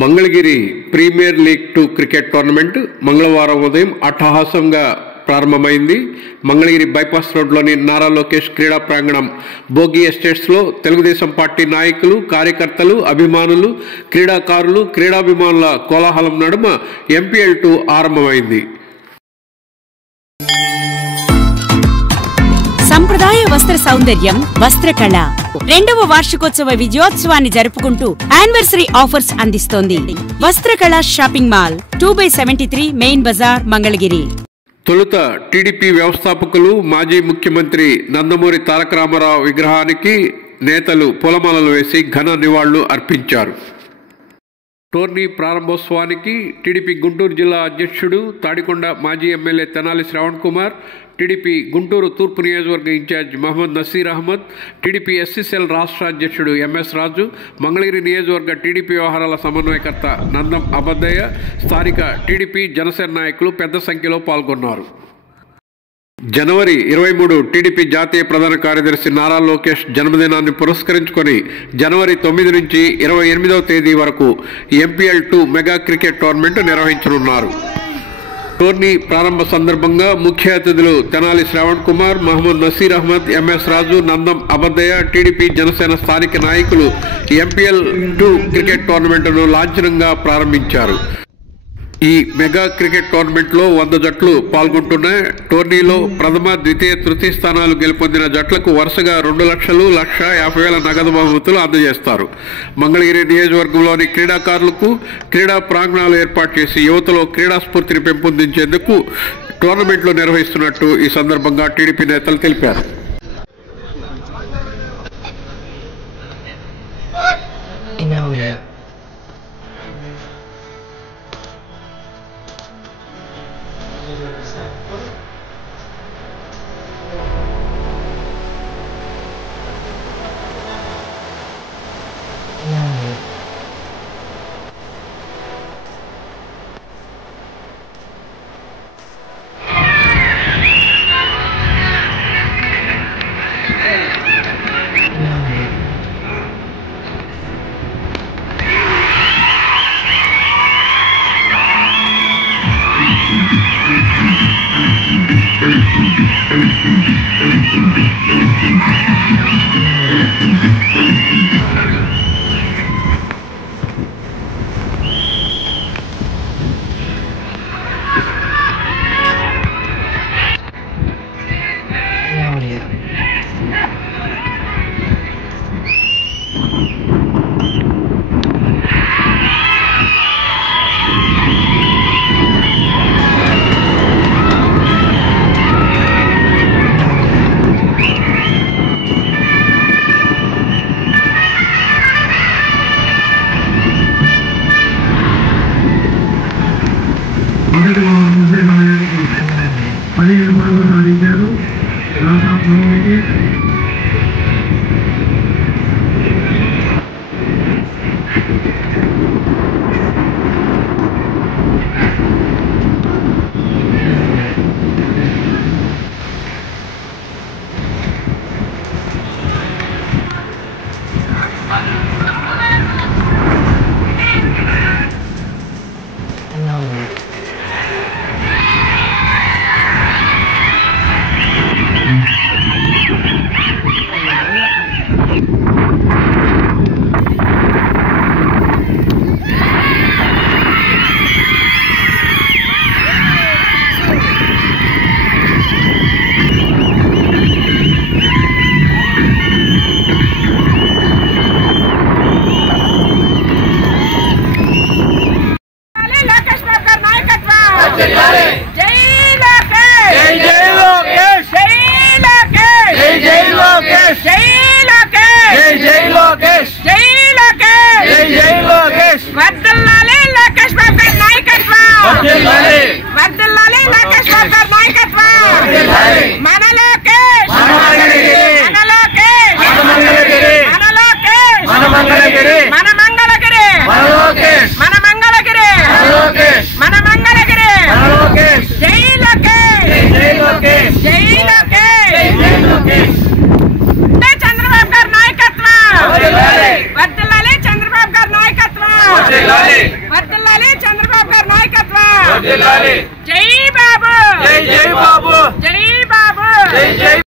Mangalagiri premier league 2 cricket tournament మంగళవారం ఉదయం అట్టహాసంగా ప్రారంభమైంది. మంగళగిరి బైపాస్ రోడ్లోని నారా లోకేష్ క్రీడా ప్రాంగణం భోగి ఎస్టేట్స్లో తెలుగుదేశం పార్టీ నాయకులు, కార్యకర్తలు, అభిమానులు, క్రీడాకారులు, క్రీడాభిమానుల కోలాహలం నడుమ ఎంపీఎల్ 2 ఆరంభమైంది. సంప్రదాయ వస్త్ర సౌందర్యం వస్త్రకళ 2వ వార్షికోత్సవ విజయోత్సవాన్ని జరుపుకుంటూ యానివర్సరీ ఆఫర్స్ అందిస్తోంది. Vastrakala shopping mall 2/73 main Bazar Mangalagiri. తొలుత టీడీపీ వ్యవస్థాపకులు మాజీ ముఖ్యమంత్రి నందమూరి తారక రామారావు విగ్రహానికి నేతలు పూలమాలలు వేసి ఘన నివాళులు అర్పించారు. టోర్నీ ప్రారంభోత్సవానికి టీడీపీ గుంటూరు జిల్లా అధ్యక్షుడు తాడికొండ మాజీ ఎమ్మెల్యే తెనాలి శ్రవణ్ కుమార్, టీడీపీ గుంటూరు తూర్పు నియోజకవర్గ incharge Mohammed Naseer Ahmed, TDP SCCL రాష్ట్ర అధ్యక్షుడు ఎంఎస్ రాజు, మంగళగిరి నియోజకవర్గ టీడీపీ వ్యవహారాల సమన్వయకర్త నందం అబద్దయ్య, స్థానిక టీడీపీ జనసేన నాయకులు పెద్ద సంఖ్యలో పాల్గొన్నారు. జనవరి 23 టీడీపీ జాతీయ ప్రధాన కార్యదర్శి నారా లోకేష్ జన్మదినాన్ని పురస్కరించుకొని జనవరి 9 నుంచి 28వ తేదీ వరకు ఎంపీఎల్ 2 మెగా క్రికెట్ టోర్నమెంట్ నిర్వహించనున్నారు. టోర్నీ ప్రారంభ సందర్భంగా ముఖ్య అతిథులు తెనాలి శ్రవణ్ కుమార్, మహమ్మద్ నసీర్ అహ్మద్, ఎంఎస్ రాజు, నందం అబద్దయ్య, టీడీపీ జనసేన స్థానిక నాయకులు ఎంపీఎల్ 2 క్రికెట్ టోర్నమెంట్ను లాంఛనంగా ప్రారంభించారు. ఈ మెగా క్రికెట్ టోర్నమెంట్లో 100 జట్లు పాల్గొంటున్నాయి. టోర్నీలో ప్రథమ, ద్వితీయ, తృతీయ స్థానాలు గెలుపొందిన జట్లకు వరుసగా 2 లక్షలు, 1,50,000 నగదు బహుమతులు అందజేస్తారు. మంగళగిరి నియోజకవర్గంలోని క్రీడాకారులకు క్రీడా ప్రాంగణాలు ఏర్పాటు చేసి యువతలో క్రీడా స్ఫూర్తిని పెంపొందించేందుకు టోర్నమెంట్లు నిర్వహిస్తున్నట్టు ఈ సందర్భంగా టీడీపీ నేతలు తెలిపారు. జై బాబు, జై బాబు, జై బాబు, జై జై